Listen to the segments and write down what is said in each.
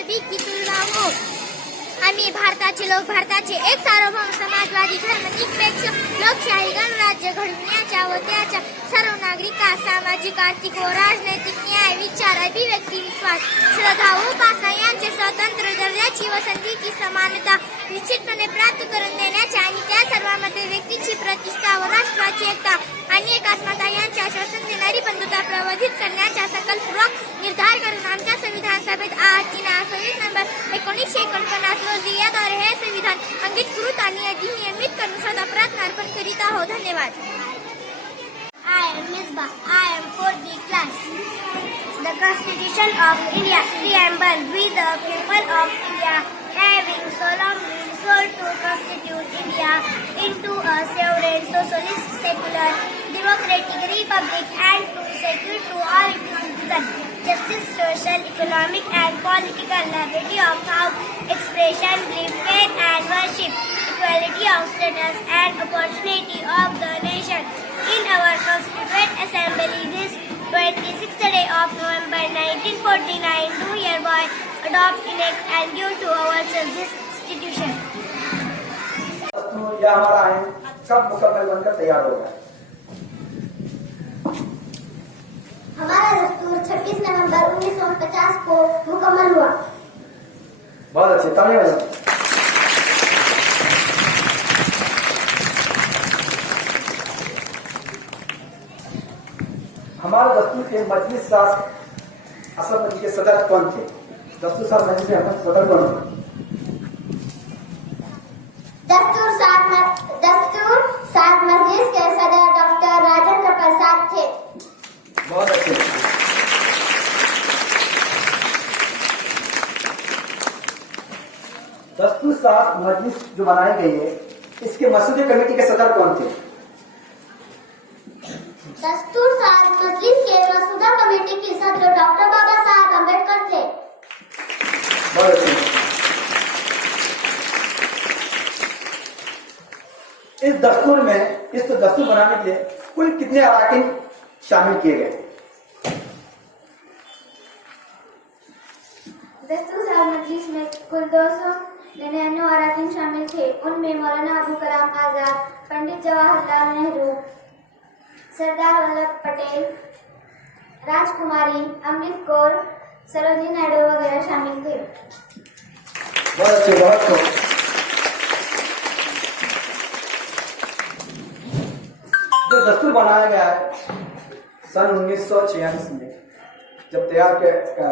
सभी की तुलना हो। आम्ही भारताचे लोक, भारताचे एक सार्वभौम समाजवादी धर्मनिरपेक्ष लोकशाही गणराज्य घडविण्याच्या व त्याच्या सर्व नागरिकांस सामाजिक, आर्थिक व राजनैतिक न्याय, विचार, अभिव्यक्ती, विश्वास, श्रद्धा व उपासना यांचे स्वतंत्र दर्जाची व संधीची समानता निश्चितपणे प्राप्त करून देण्याच्या आणि त्या सर्वांमध्ये व्यक्तीची प्रतिष्ठा व राष्ट्राची एकता आणि एकात्मता यांचे आश्वासन देणारी बंधुता प्रवर्धित करण्याचा सकलपूर्वक निर्धार करून आमच्या संविधान सभेत आज दिनांक 26 नोव्हेंबर 1949 रोजी याद्वारे हे संविधान अंगीकृत आणि अधिनियमित करून सदा प्रार्थना अर्पण करीत आहोत. धन्यवाद. I am Misbah. I am 4th class. The Constitution of India, preamble. We the people of India, having solemnly sworn to constitute India into a sovereign, socialist, secular, democratic republic, and to secure to all its citizens justice, social, economic, and political liberty of thought, expression, belief, faith, and worship, equality of status and opportunity of the nation. In our Constituent Assembly, this 26th day of November 1949, do hereby adopt, enact, and give to ourselves this Constitution. यह हमारा आइन कब मुकम्मल बनकर तैयार होगा? हमारा दस्तूर 26 नवंबर 1950 को मुकम्मल हुआ. बहुत अच्छे, तालियां बजाओ. हमारे दस्तूर के मजलिस साज असम्बली के सदर कौन थे? दस्तूर साज मजलिस के सदर कौन थे? दस्तूर साज मजलिस के सदर डॉक्टर राजेंद्र प्रसाद थे. बहुत अच्छे. दस्तूर साज मजलिस जो बनाई गई है, इसके मसूदे कमेटी के सदर कौन थे? दस्तूर साज मजलिस के मसूदा कमेटी के सदर डॉक्टर बाबा साहब अम्बेडकर थे. बहुत अच्छे. इस दस्तूर बनाने के लिए कुल कितने अराकीन शामिल किए गए? दस्तूर साज मजलिस में कुल 299 अराकीन शामिल थे. उनमें मौलाना अबू कलाम आजाद, पंडित जवाहरलाल नेहरू, सरदार वल्लभ पटेल, राजकुमारी, अमृत कौर, सरोजिनी नायडू वगैरह शामिल थे. बहुत अच्छे, बहुत खूब. जो दस्तूर बनाया गया है सन 1946 में जब तैयार किया,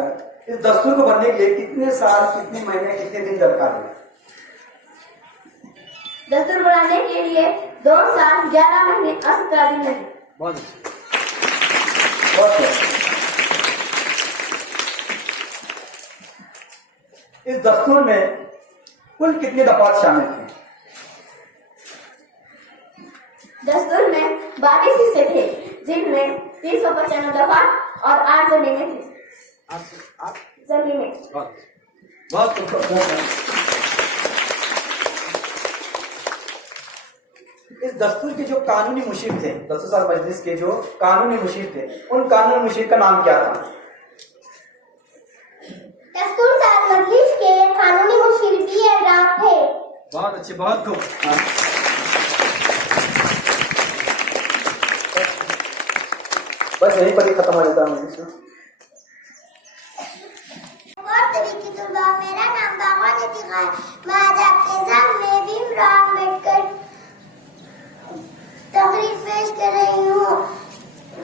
इस दस्तूर को बनने के लिए कितने साल, कितने महीने, कितने दिन दरकार है? दस्तूर बनाने के लिए 2 साल 11 महीने 17 दिन लगे. बहुत अच्छे, बहुत अच्छे. इस दस्तूर में कुल कितने दफात शामिल थे? दस्तूर में 22 हिस्से थे, जिनमें 395 दफा और 8 जमीनें थी. जमीनें. बहुत इस दस्तूर के जो कानूनी मुशीर थे, दस्तूर साज मजलिस के जो कानूनी मुशीर थे, उन कानूनी मुशीर का नाम क्या था? दस्तूर साज मजलिस के कानूनी मुशीर B.L. राव थे. बहुत अच्छे, बहुत खूब. बस यही पर ही खत्म हो जाता है. मेरा नाम बागवानी तिखा है. मैं आज आपके सामने भीमराव अम्बेडकर तकरीर पेश कर रही हूँ.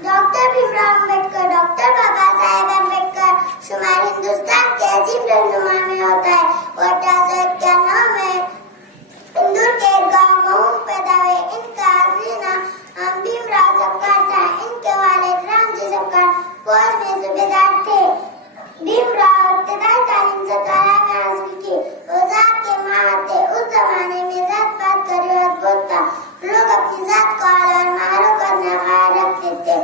डॉक्टर भीमराव अम्बेडकर, डॉक्टर बाबा साहेब अम्बेडकर शुमार हिंदुस्तान के अजीम रहनुमा में होता है. वो 1891 में इंदौर के गांव महू पैदा हुए. इनका असली नाम भीमराव सबकार था. इनके वालिद रामजी सबकार फौज में सूबेदार थे. भीमराव इब्तदाई तालीम सरकारा में हासिल की. वो जात के माँ थे. उस जमाने में जात पात का रिवाज बहुत था. लोग अपनी जात को आला और मारो करने का रखते थे.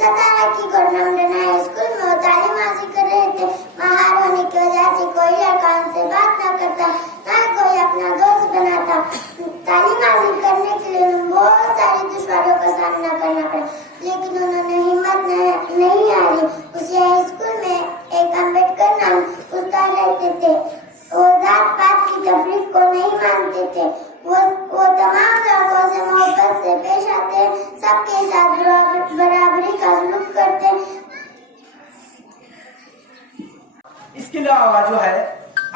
सतारा की गवर्नमेंट स्कूल में वो तालीम हासिल कर रहे थे. महार होने की वजह से कोई लड़का उनसे बात न करता, न कोई अपना दोस्त बनाता. तालीम हासिल करने के लिए बहुत सारी दुश्वारियों का सामना करना पड़ा, लेकिन उन्होंने हिम्मत नहीं हारी. उसी स्कूल में एक अम्बेडकर नाम उस थे। वो जात पात की तफरीक को नहीं मानते थे। वो तमाम लड़कों से मोहब्बत से पेश आते, सबके साथ बराबरी का सलूक करते। इसके अलावा जो है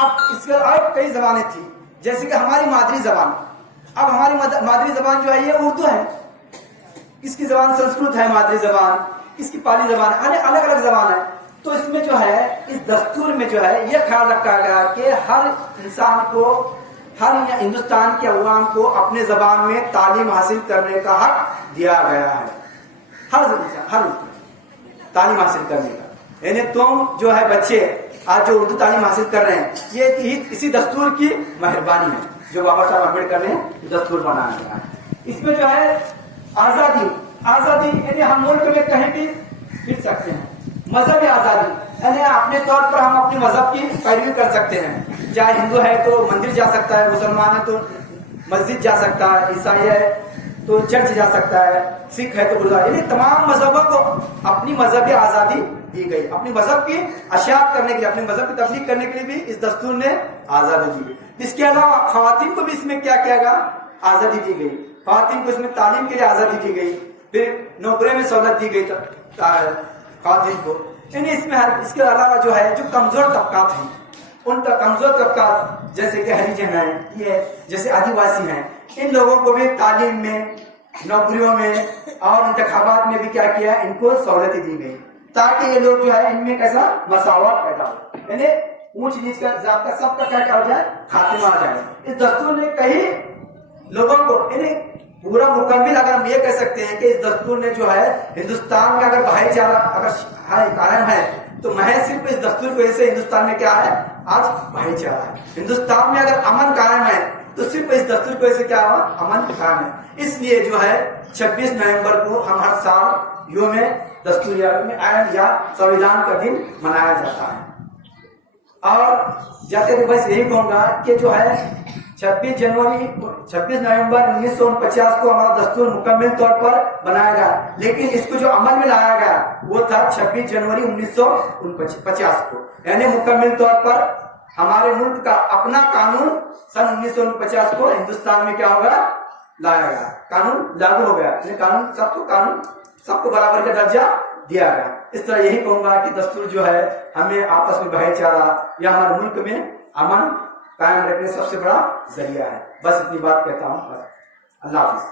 अब इसके और कई जबानें थी, जैसे कि हमारी मादरी जबान। अब हमारी मादरी जबान जो है ये उर्दू है, इसकी जबान संस्कृत है मादरी जबान, इसकी पाली जबान है, अलग अलग जबान है। तो इसमें जो है इस दस्तूर में जो है ये ख्याल रखा गया कि हर इंसान को, हर हिंदुस्तान के अवाम को अपने जबान में तालीम हासिल करने का हक दिया गया है। हर तालीम हासिल करने का, यानी तुम जो है बच्चे आज जो उर्दू तालीम हासिल कर रहे हैं, ये इसी दस्तूर की मेहरबानी है जो बाबा साहब अम्बेडकर ने दस्तूर बनाया गया है। इसमें जो है आजादी यानी हम मुल्क में कहीं भी फिर सकते हैं। मजहबी आजादी यानी अपने तौर पर हम अपने मजहब की पैरवी कर सकते हैं। चाहे हिंदू है तो मंदिर जा सकता है, मुसलमान है तो मस्जिद जा सकता है, ईसाई है तो चर्च जा सकता है, सिख है तो गुरुद्वारा, यानी तमाम मजहबों को अपनी मजहबी आजादी दी गई। अपनी मजहब की अशात करने के लिए, अपने मजहब की तबलीग करने के लिए भी इस दस्तूर ने आजादी दी। इसके अलावा खवातीन को भी इसमें क्या किया गया, आजादी दी गई। खवातीन को इसमें तालीम के लिए आजादी दी गई, फिर नौकरी में सहूलत दी गई खवातीन को। यानी इसमें इसके अलावा जो है जो कमजोर तबकात हैं, उन कमजोर तबकात जैसे कि हरिजन है, ये जैसे आदिवासी हैं, इन लोगों को भी तालीम में, नौकरियों में और इंतखाबात में भी क्या किया, इनको सहूलतें दी गई ताकि ये लोग जो है इनमें कैसा मसावत पैदा हो, यानी ऊंच नीच का जात सबका क्या हो जाए, खात्मा आ जाए। इस दस्तूर ने कई लोगों को, यानी पूरा मुकम्मल अगर हम ये कह सकते हैं कि इस दस्तूर ने जो है हिंदुस्तान में अगर भाईचारा अगर कायम है तो महज सिर्फ इस दस्तूर की वजह से हिंदुस्तान में क्या है, आज भाईचारा है। हिंदुस्तान में अगर अमन कायम है तो सिर्फ इस दस्तूर की वजह से क्या हुआ, अमन कायम है। इसलिए जो है 26 नवंबर को हम हर साल यौम दस्तूर या संविधान का दिन मनाया जाता है। और जाते थे बस यही कहूंगा कि जो है 26 नवंबर 1949 को हमारा दस्तूर मुकम्मल तौर पर बनाया गया, लेकिन इसको जो अमल में लाया गया वो था 26 जनवरी 1949 को। यानी मुकम्मल तौर पर हमारे मुल्क का अपना कानून सन 1949 को हिंदुस्तान में क्या होगा, लाया गया, कानून लागू हो गया। कानून सबको बराबर का दर्जा दिया गया। इस तरह यही कहूंगा कि दस्तूर जो है हमें आपस में भाईचारा या हमारे मुल्क में अमन कायम रखने सबसे बड़ा जरिया है। बस इतनी बात कहता हूँ। अल्लाह हाफिज।